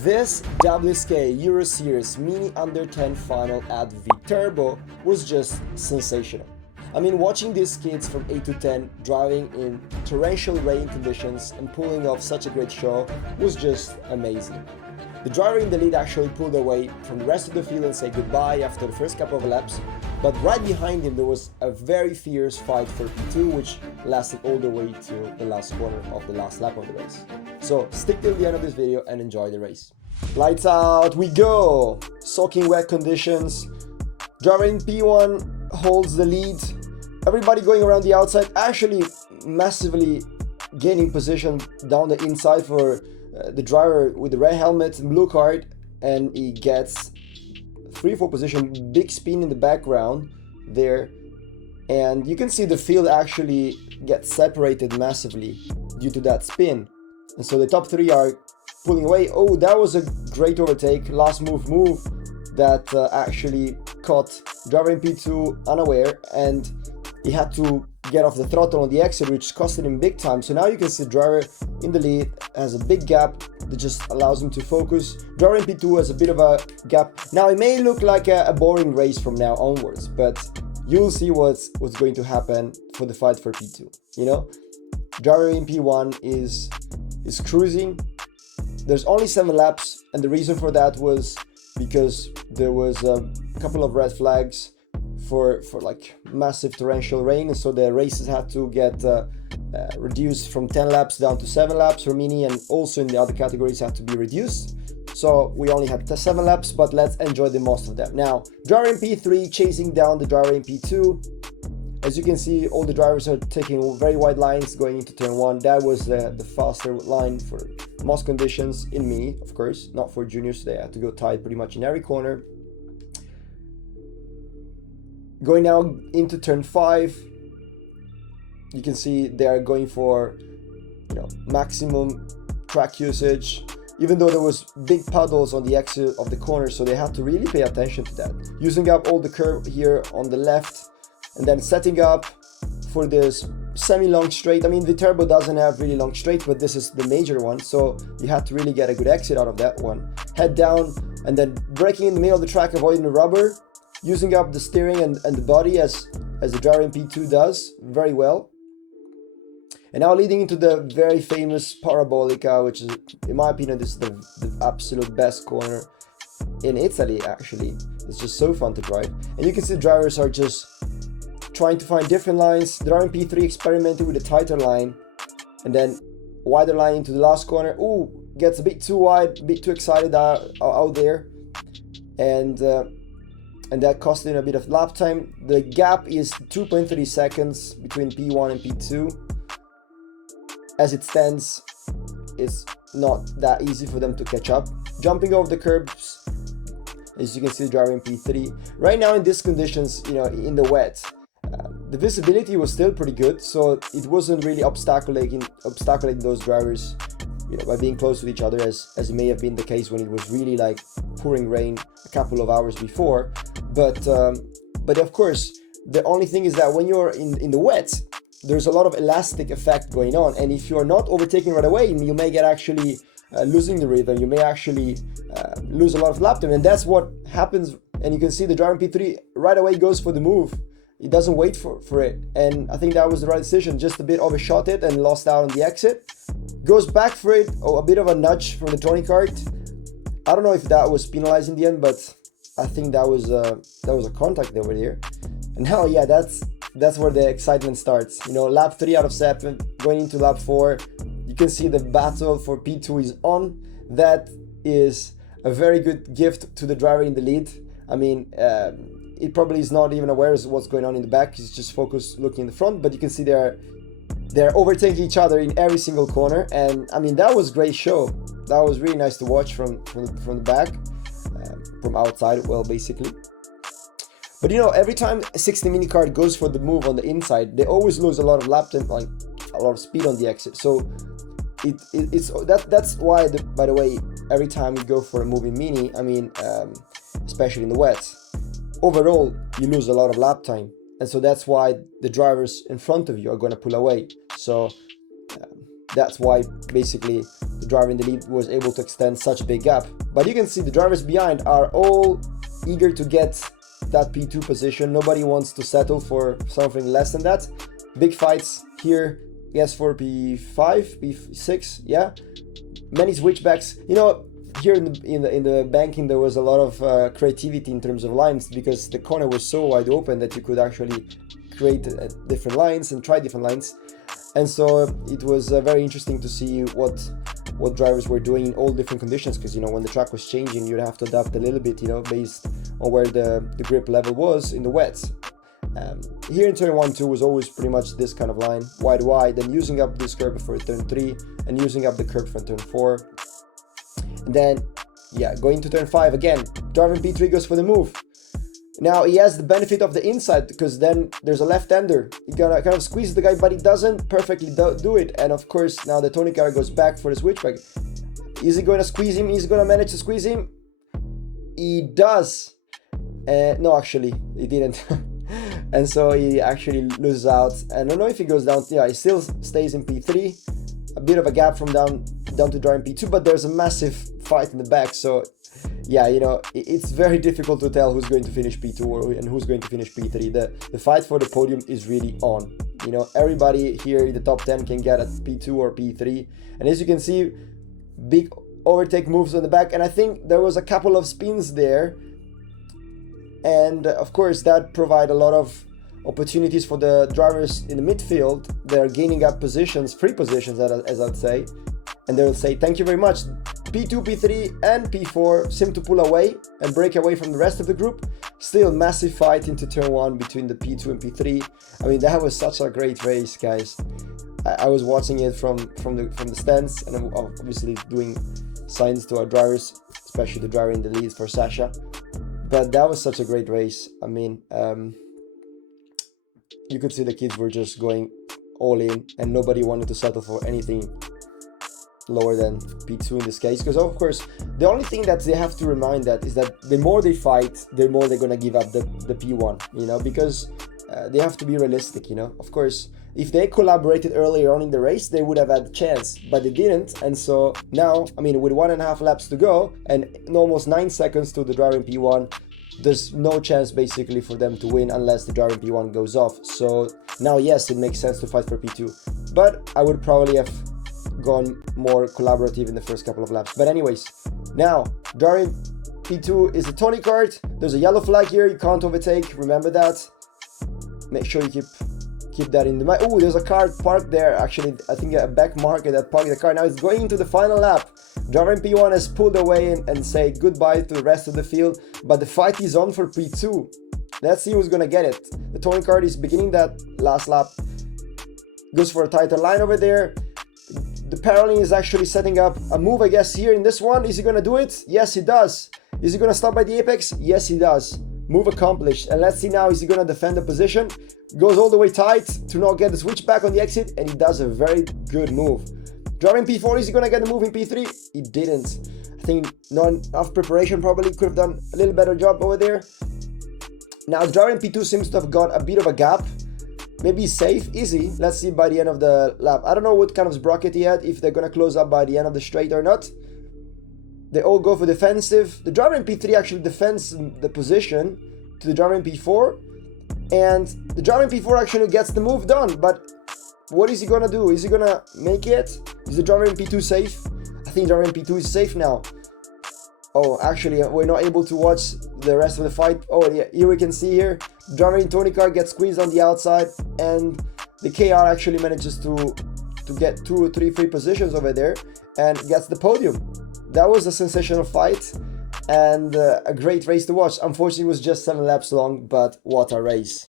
This WSK Euro Series Mini Under 10 final at Viterbo was just sensational. I mean, watching these kids from 8 to 10 driving in torrential rain conditions and pulling off such a great show was just amazing. The driver in the lead actually pulled away from the rest of the field and said goodbye after the first couple of laps, but right behind him there was a very fierce fight for P2 which lasted all the way to the last corner of the last lap of the race. So stick till the end of this video and enjoy the race. Lights out, we go! Soaking wet conditions. Driver in P1 holds the lead. Everybody going around the outside, actually massively gaining position down the inside for the driver with the red helmet and blue card, and he gets 3-4 position, big spin in the background there, and you can see the field actually gets separated massively due to that spin, and so the top three are pulling away. Oh, that was a great overtake, last move that actually caught driver in P2 unaware, and he had to get off the throttle on the exit, which costed him big time. So now you can see driver in the lead has a big gap that just allows him to focus. Driver in P2 has a bit of a gap. Now it may look like a boring race from now onwards, but you'll see what's going to happen for the fight for P2. You know, driver in P1 is cruising. There's only 7 laps, and the reason for that was because there was a couple of red flags for like massive torrential rain, and so the races had to get reduced from 10 laps down to 7 laps for Mini, and also in the other categories had to be reduced. So we only had 7 laps, but let's enjoy the most of them. Now, driver in P3 chasing down the driver in P2. As you can see, all the drivers are taking very wide lines going into turn 1. That was the faster line for most conditions in Mini, of course, not for juniors. They had to go tight pretty much in every corner. Going now into turn 5, you can see they are going for, you know, maximum track usage, even though there was big puddles on the exit of the corner, so they had to really pay attention to that. Using up all the curve here on the left, and then setting up for this semi-long straight. I mean, Viterbo doesn't have really long straights, but this is the major one, so you had to really get a good exit out of that one. Head down, and then braking in the middle of the track, avoiding the rubber. Using up the steering and the body as the driver in P2 does very well. And now leading into the very famous Parabolica, which is, in my opinion, this is the absolute best corner in Italy, actually. It's just so fun to drive. And you can see drivers are just trying to find different lines. The driver in P3 experimenting with a tighter line, and then wider line into the last corner. Ooh, gets a bit too wide, a bit too excited out there. And that cost him a bit of lap time. The gap is 2.3 seconds between P1 and P2. As it stands, it's not that easy for them to catch up. Jumping over the curbs, as you can see, driver in P3. Right now in these conditions, you know, in the wet, the visibility was still pretty good, so it wasn't really obstaculating those drivers, you know, by being close to each other, as it may have been the case when it was really like pouring rain a couple of hours before. But of course, the only thing is that when you're in the wet, there's a lot of elastic effect going on, and if you're not overtaking right away, you may get actually losing the rhythm. You may actually lose a lot of lap time, and that's what happens. And you can see the driver in P3 right away goes for the move. He doesn't wait for it, and I think that was the right decision. Just a bit overshot it and lost out on the exit. Goes back for it. Oh, a bit of a nudge from the Tony kart. I don't know if that was penalized in the end, but I think that was a contact over there. And now, yeah, that's where the excitement starts. You know, lap 3 out of 7, going into lap 4. You can see the battle for P2 is on. That is a very good gift to the driver in the lead. I mean, it probably is not even aware of what's going on in the back. He's just focused looking in the front, but you can see they're overtaking each other in every single corner. And I mean, that was a great show. That was really nice to watch from the back. From outside, well, basically. But you know, every time a 60 mini kart goes for the move on the inside, they always lose a lot of lap time, like a lot of speed on the exit. So that's why, by the way, every time you go for a move in Mini, I mean, especially in the wet, overall you lose a lot of lap time, and so that's why the drivers in front of you are going to pull away. So that's why basically the driver in the lead was able to extend such a big gap. But you can see the drivers behind are all eager to get that P2 position. Nobody wants to settle for something less than that. Big fights here, yes, for P5, P6, yeah. Many switchbacks. You know, here in the banking there was a lot of creativity in terms of lines, because the corner was so wide open that you could actually create different lines and try different lines. And so it was very interesting to see what drivers were doing in all different conditions, because, you know, when the track was changing, you'd have to adapt a little bit, you know, based on where the grip level was in the wets. Here in turn 1-2 was always pretty much this kind of line, wide, and using up this curb for turn 3 and using up the curb for turn 4. And then, yeah, going to turn 5 again, driver in P3 goes for the move. Now he has the benefit of the inside, because then there's a left-hander. He gonna kind of squeeze the guy, but he doesn't perfectly do it. And of course, now the Tony car goes back for the switchback. Is he going to squeeze him? Is he going to manage to squeeze him? He does. No, actually, he didn't. And so he actually loses out. I don't know if he goes down. Yeah, he still stays in P3. A bit of a gap from down to drive in P2, but there's a massive fight in the back. So yeah, you know, it's very difficult to tell who's going to finish P2 and who's going to finish P3. The fight for the podium is really on. You know, everybody here in the top 10 can get at P2 or P3. And as you can see, big overtake moves on the back. And I think there was a couple of spins there. And of course, that provide a lot of opportunities for the drivers in the midfield. They're gaining up positions, free positions, as I'd say. And they'll say, thank you very much. P2, P3 and P4 seem to pull away and break away from the rest of the group. Still massive fight into turn 1 between the P2 and P3. I mean, that was such a great race, guys. I was watching it from the stands, and I'm obviously doing signs to our drivers, especially the driver in the lead for Sasha. But that was such a great race. I mean, you could see the kids were just going all in, and nobody wanted to settle for anything lower than P2 in this case, because of course the only thing that they have to remind that is that the more they fight, the more they're gonna give up the P1, you know, because they have to be realistic, you know. Of course, if they collaborated earlier on in the race, they would have had a chance, but they didn't. And so now, I mean, with 1.5 laps to go and almost 9 seconds to the driver in P1, there's no chance basically for them to win unless the driver in P1 goes off. So now, yes, it makes sense to fight for P2, but I would probably have gone more collaborative in the first couple of laps. But anyways, now driver P2 is the Tony kart. There's a yellow flag here, you can't overtake, remember that. Make sure you keep that in the mind. Oh, there's a car parked there, actually. I think a back marker that parked the car. Now it's going into the final lap. Driver in P1 has pulled away and say goodbye to the rest of the field, but the fight is on for P2. Let's see who's gonna get it. The Tony kart is beginning that last lap, goes for a tighter line over there. The Parolin is actually setting up a move, I guess, here in this one. Is he gonna do it? Yes, he does. Is he gonna stop by the apex? Yes, he does. Move accomplished. And let's see now, is he gonna defend the position? Goes all the way tight to not get the switch back on the exit, and he does a very good move. Driver in P4, is he gonna get the move in P3? He didn't. I think not enough preparation, probably could have done a little better job over there. Now, driver in P2 seems to have got a bit of a gap. Maybe he's safe, easy. Let's see by the end of the lap. I don't know what kind of sprocket he had, if they're gonna close up by the end of the straight or not. They all go for defensive. The driver in P3 actually defends the position to the driver in P4. And the driver in P4 actually gets the move done. But what is he gonna do? Is he gonna make it? Is the driver in P2 safe? I think driver in P2 is safe now. Oh, actually, we're not able to watch the rest of the fight. Oh, yeah, here we can see here, driver in Tony car gets squeezed on the outside, and the KR actually manages to get 2 or 3 free positions over there and gets the podium. That was a sensational fight and a great race to watch. Unfortunately, it was just 7 laps long, but what a race.